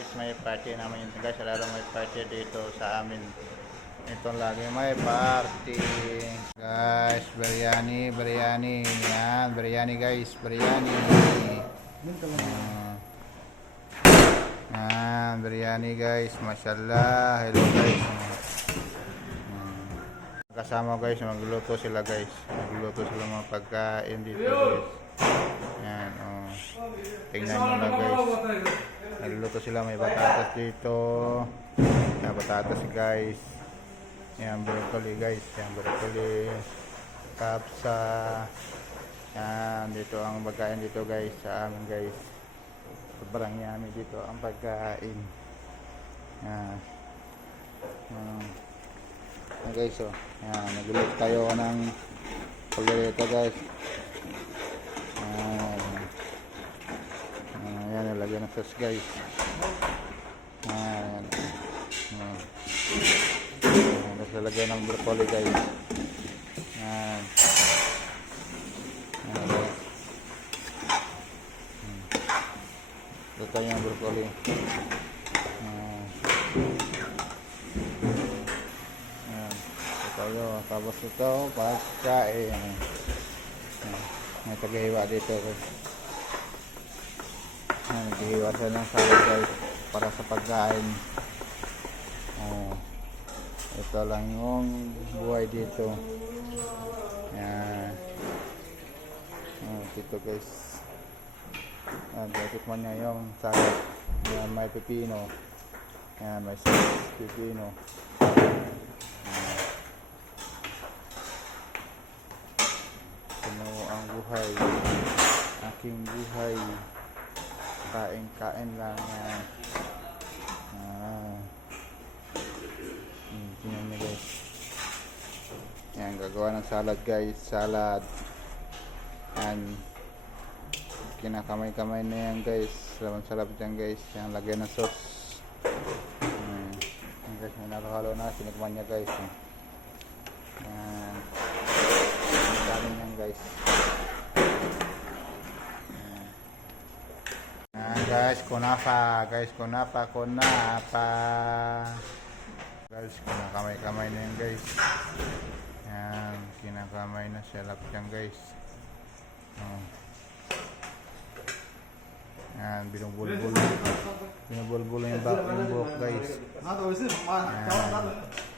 guys, may party namin guys, lalo may party dito sa amin. Ito lagi may party. Guys, biryani. Yan, biryani guys, biryani. Biryani guys, mashallah. Hello guys. Kasama guys, magluluto sila guys. Magluluto sila mga pagkain dito guys. Yan, tingnan nyo na guys. Nagluluto sila, may batatas dito. Yan, batatas guys. Yan, broccoli guys. Yan, broccoli. Kapsa. Yan, dito ang pagkain dito guys sa amin guys. Sobrang yummy dito ang pagkain. Yan. Yan guys, yan, nagluluto tayo ng paglalito guys. Yan, nalagyan ng sauce guys. Yan. Tapos nalagyan ng broccoli guys. Yan. Yan guys. Ito yung broccoli. Yan. Ito yun. Tapos ito, pagkain. May tagahiwa dito guys. Naghihiwa sila ng salad guys para sa pagkain. Ito lang yung buhay dito. Yan. Dito guys. Tikman niya yung salad. Yan, may pepino. Yan, may pepino. Ano ang buhay? Aking buhay. Kain lang yan. Tingnan nyo guys. Yan, gagawa ng salad guys. Salad. Yan. Kinakamay-kamay na yan guys. Sarap dyan guys. Yan, lagyan ng sauce. Yan guys, may nakahalo na. Sinikman niya guys. Yan. Ang dami yan guys. Guys, kunapa guys, kunapa guys, kinakamay-kamay na yan guys. Yan, kinakamay na siya dyan guys. Yan, binubulbul yung buhok guys. Yan.